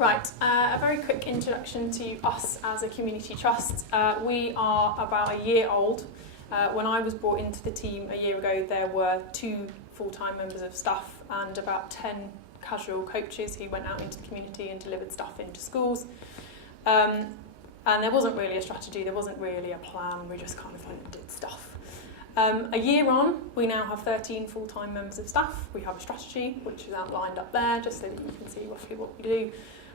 Right, a very quick introduction to us as a community trust. We are about a year old. When I was brought into the team a year ago, there were 2 full-time members of staff and about 10 casual coaches who went out into the community and delivered stuff into schools. And there wasn't really a strategy, there wasn't really a plan, we just kind of went and did stuff. A year on, we now have 13 full-time members of staff. We have a strategy, which is outlined up there, just so that you can see roughly what we do.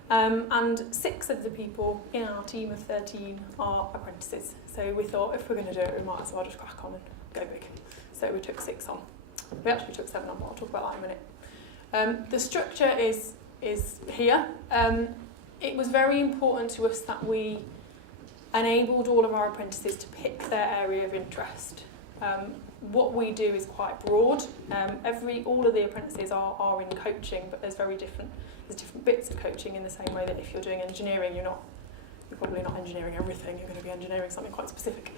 And 6 of the people in our team of 13 are apprentices. So we thought, if we're going to do it, we might as well just crack on and go big. So we took 6 on. We actually took 7 on, but I'll talk about that in a minute. The structure is here. It was very important to us that we enabled all of our apprentices to pick their area of interest. What we do is quite broad. All of the apprentices are in coaching, but there's different bits of coaching in the same way that if you're doing engineering, you're probably not engineering everything, you're going to be engineering something quite specific.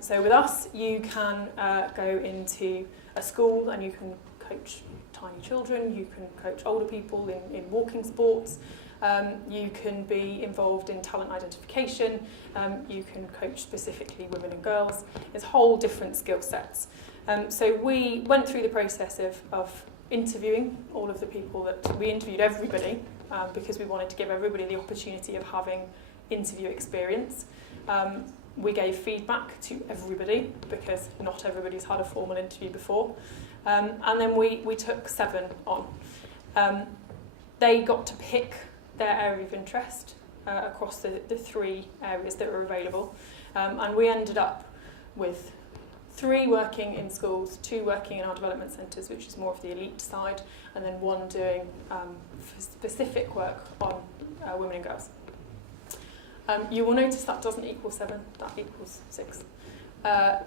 So with us, you can go into a school and you can coach tiny children, you can coach older people in walking sports, you can be involved in talent identification, you can coach specifically women and girls. There's whole different skill sets. So we went through the process of interviewing all of the people we interviewed everybody because we wanted to give everybody the opportunity of having interview experience. We gave feedback to everybody because not everybody's had a formal interview before. And then we took 7 on. They got to pick their area of interest across the 3 areas that were available. And we ended up with 3 working in schools, 2 working in our development centres, which is more of the elite side, and then 1 doing specific work on women and girls. You will notice that doesn't equal 7, that equals 6.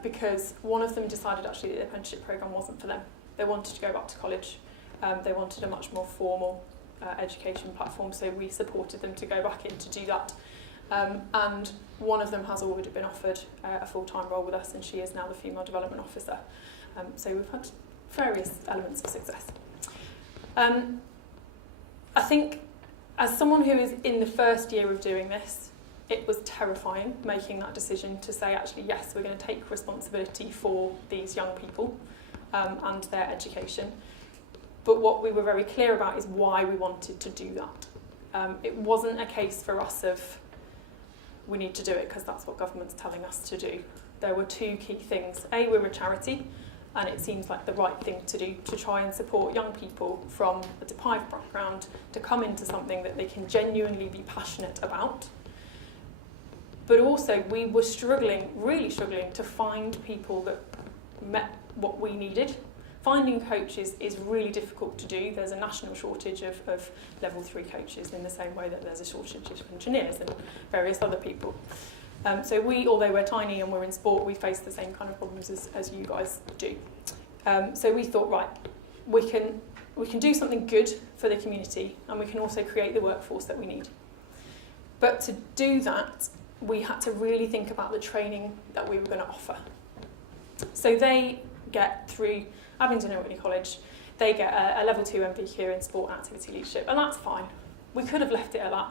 Because one of them decided actually that the apprenticeship programme wasn't for them. They wanted to go back to college. They wanted a much more formal education platform, so we supported them to go back in to do that. And one of them has already been offered a full-time role with us, and she is now the female development officer. So we've had various elements of success. I think as someone who is in the first year of doing this, it was terrifying making that decision to say, actually, yes, we're going to take responsibility for these young people and their education. But what we were very clear about is why we wanted to do that. It wasn't a case for us of, we need to do it because that's what government's telling us to do. There were 2 key things. A, we're a charity, and it seems like the right thing to do to try and support young people from a deprived background to come into something that they can genuinely be passionate about. But also, we were really struggling to find people that met what we needed. Finding coaches is really difficult to do. There's a national shortage of level 3 coaches in the same way that there's a shortage of engineers and various other people. So although we're tiny and we're in sport, we face the same kind of problems as you guys do. So we thought, right, we can do something good for the community, and we can also create the workforce that we need. But to do that, we had to really think about the training that we were going to offer. So they get through Abingdon and Whitney College, they get a level 2 MVQ in sport and activity leadership, and that's fine. We could have left it at that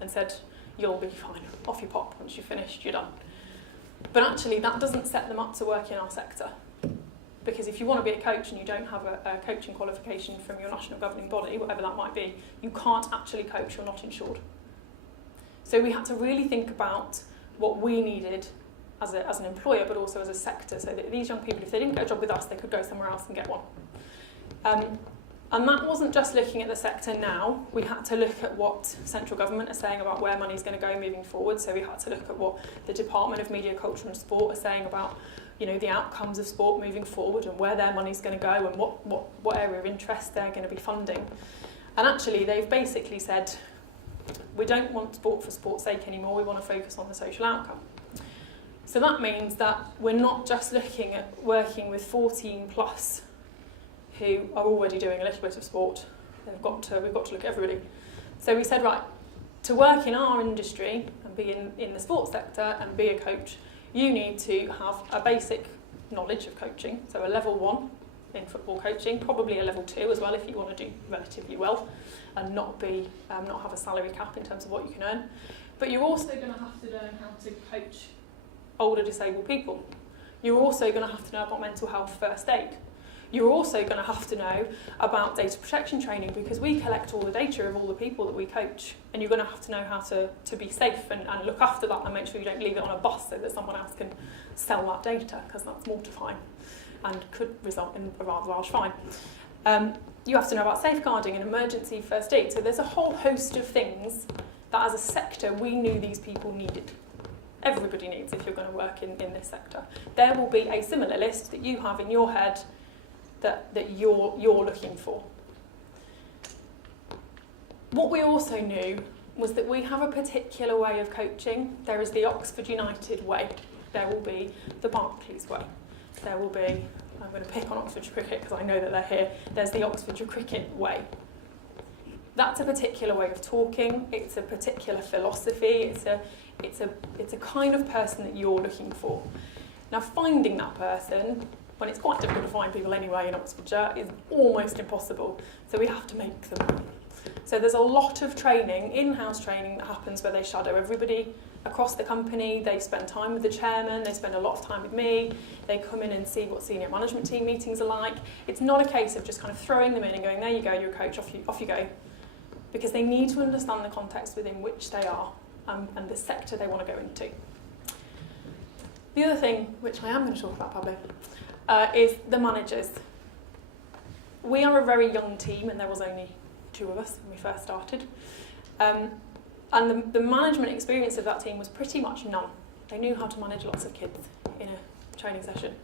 and said, you'll be fine, off you pop, once you've finished, you're done. But actually that doesn't set them up to work in our sector. Because if you want to be a coach and you don't have a coaching qualification from your national governing body, whatever that might be, you can't actually coach, you're not insured. So we had to really think about what we needed as an employer, but also as a sector, so that these young people, if they didn't get a job with us, they could go somewhere else and get one. And that wasn't just looking at the sector now. We had to look at what central government are saying about where money's going to go moving forward. So we had to look at what the Department of Media, Culture and Sport are saying about, the outcomes of sport moving forward and where their money's going to go and what area of interest they're going to be funding. And actually, they've basically said, we don't want sport for sport's sake anymore. We want to focus on the social outcome. So that means that we're not just looking at working with 14 plus who are already doing a little bit of sport. We've got to look at everybody. So we said, right, to work in our industry and be in the sports sector and be a coach, you need to have a basic knowledge of coaching, so a level 1, in football coaching, probably a level 2 as well if you want to do relatively well and not have a salary cap in terms of what you can earn. But you're also going to have to learn how to coach older disabled people. You're also going to have to know about mental health first aid. You're also going to have to know about data protection training, because we collect all the data of all the people that we coach, and you're going to have to know how to be safe and look after that and make sure you don't leave it on a bus so that someone else can sell that data, because that's mortifying and could result in a rather large fine. You have to know about safeguarding and emergency first aid. So there's a whole host of things that as a sector we knew these people needed. Everybody needs if you're going to work in this sector. There will be a similar list that you have in your head that you're looking for. What we also knew was that we have a particular way of coaching. There is the Oxford United way. There will be the Barclays way. There will be, I'm going to pick on Oxfordshire Cricket because I know that they're here, there's the Oxfordshire Cricket way. That's a particular way of talking, it's a particular philosophy, it's a kind of person that you're looking for. Now finding that person, when it's quite difficult to find people anyway in Oxfordshire, is almost impossible. So we have to make them. So there's a lot of training, in-house training, that happens where they shadow everybody across the company, they spend time with the chairman, they spend a lot of time with me, they come in and see what senior management team meetings are like. It's not a case of just kind of throwing them in and going, there you go, you're a coach, off you go. Because they need to understand the context within which they are and the sector they want to go into. The other thing, which I am going to talk about, Pablo, is the managers. We are a very young team, and there was only 2 of us when we first started. And the management experience of that team was pretty much none. They knew how to manage lots of kids in a training session.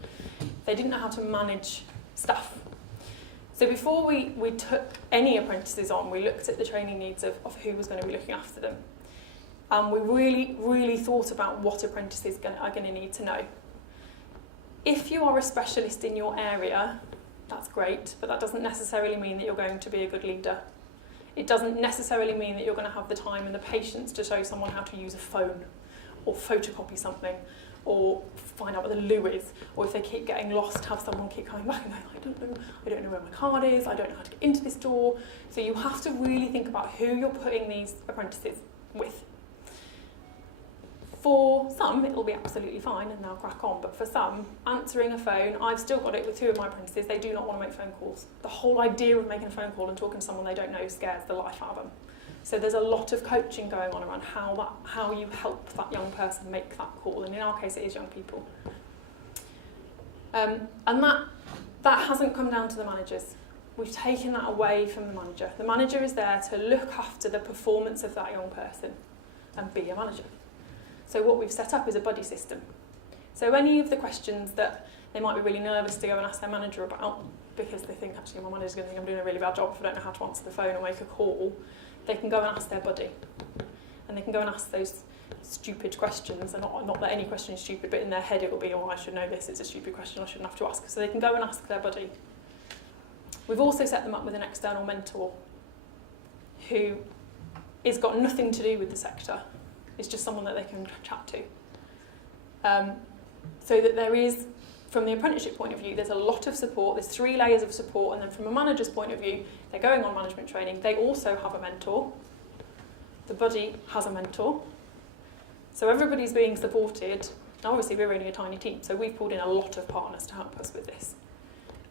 They didn't know how to manage staff. So before we took any apprentices on, we looked at the training needs of who was going to be looking after them. And we really, really thought about what apprentices are going to need to know. If you are a specialist in your area, that's great, but that doesn't necessarily mean that you're going to be a good leader. It doesn't necessarily mean that you're going to have the time and the patience to show someone how to use a phone or photocopy something or find out what the loo is, or if they keep getting lost, have someone keep coming back and going, I don't know where my card is, I don't know how to get into this door. So you have to really think about who you're putting these apprentices with. For some, it'll be absolutely fine and they'll crack on, but for some, answering a phone, I've still got it with 2 of my apprentices, they do not want to make phone calls. The whole idea of making a phone call and talking to someone they don't know scares the life out of them. So there's a lot of coaching going on around how you help that young person make that call, and in our case it is young people. And that hasn't come down to the managers. We've taken that away from the manager. The manager is there to look after the performance of that young person and be a manager. So what we've set up is a buddy system. So any of the questions that they might be really nervous to go and ask their manager about, because they think, actually, my manager's going to think I'm doing a really bad job if I don't know how to answer the phone or make a call, they can go and ask their buddy. And they can go and ask those stupid questions, and not that any question is stupid, but in their head it will be, oh, I should know this, it's a stupid question, I shouldn't have to ask. So they can go and ask their buddy. We've also set them up with an external mentor who has got nothing to do with the sector. It's just someone that they can chat to. So that there is, from the apprenticeship point of view, there's a lot of support, there's 3 layers of support, and then from a manager's point of view, they're going on management training, they also have a mentor. The buddy has a mentor. So everybody's being supported. Now obviously we're only a tiny team, so we've pulled in a lot of partners to help us with this.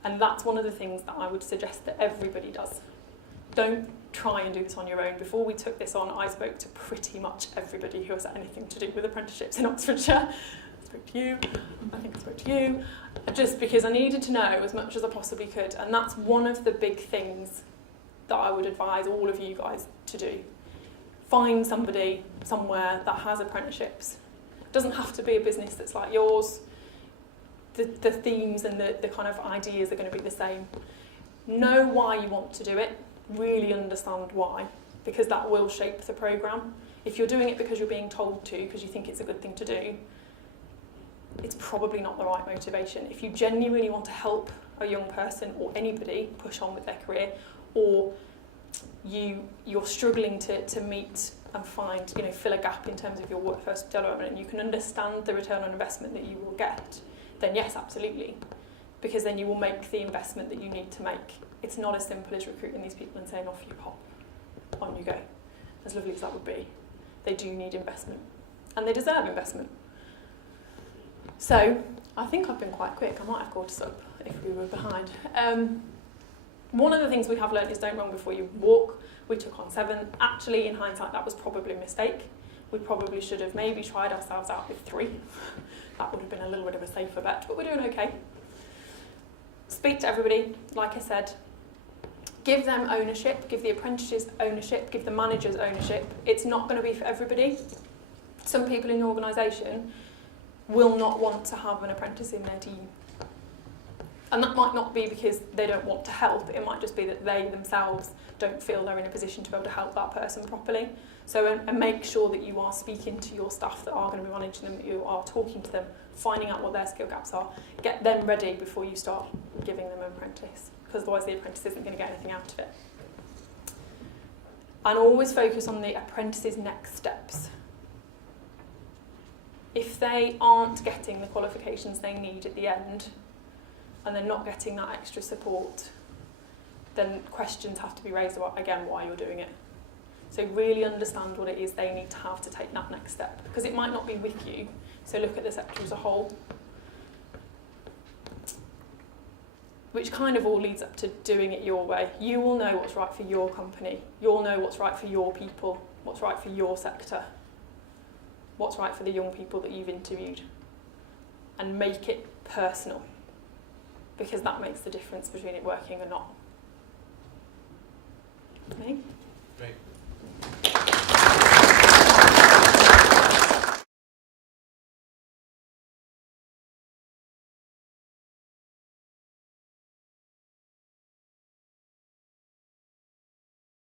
And that's one of the things that I would suggest that everybody does. Don't try and do this on your own. Before we took this on, I spoke to pretty much everybody who has anything to do with apprenticeships in Oxfordshire. I spoke to you, I think I spoke to you, just because I needed to know as much as I possibly could. And that's one of the big things that I would advise all of you guys to do. Find somebody somewhere that has apprenticeships. It doesn't have to be a business that's like yours. The themes and the kind of ideas are going to be the same. Know why you want to do it. Really understand why, because that will shape the programme. If you're doing it because you're being told to, because you think it's a good thing to do, it's probably not the right motivation. If you genuinely want to help a young person or anybody push on with their career, or you're struggling to meet and find, fill a gap in terms of your workforce development, and you can understand the return on investment that you will get, then yes, absolutely. because then you will make the investment that you need to make. It's not as simple as recruiting these people and saying, off you hop, on you go. As lovely as that would be, they do need investment, and they deserve investment. So, I think I've been quite quick. I might have caught us up if we were behind. One of the things we have learned is don't run before you walk. We took on 7. Actually, in hindsight, that was probably a mistake. We probably should have maybe tried ourselves out with 3. That would have been a little bit of a safer bet, but we're doing okay. Speak to everybody, like I said. Give them ownership, give the apprentices ownership, give the managers ownership. It's not going to be for everybody. Some people in your organisation will not want to have an apprentice in their team. And that might not be because they don't want to help, it might just be that they themselves don't feel they're in a position to be able to help that person properly. So and make sure that you are speaking to your staff that are going to be managing them, that you are talking to them, finding out what their skill gaps are. Get them ready before you start giving them an apprentice, because otherwise the apprentice isn't going to get anything out of it. And always focus on the apprentice's next steps. If they aren't getting the qualifications they need at the end, and they're not getting that extra support, then questions have to be raised about, again, why you're doing it. So really understand what it is they need to have to take that next step, because it might not be with you, so look at the sector as a whole. Which kind of all leads up to doing it your way. You will know what's right for your company. You'll know what's right for your people, what's right for your sector, what's right for the young people that you've interviewed. And make it personal, because that makes the difference between it working or not. Okay? Great.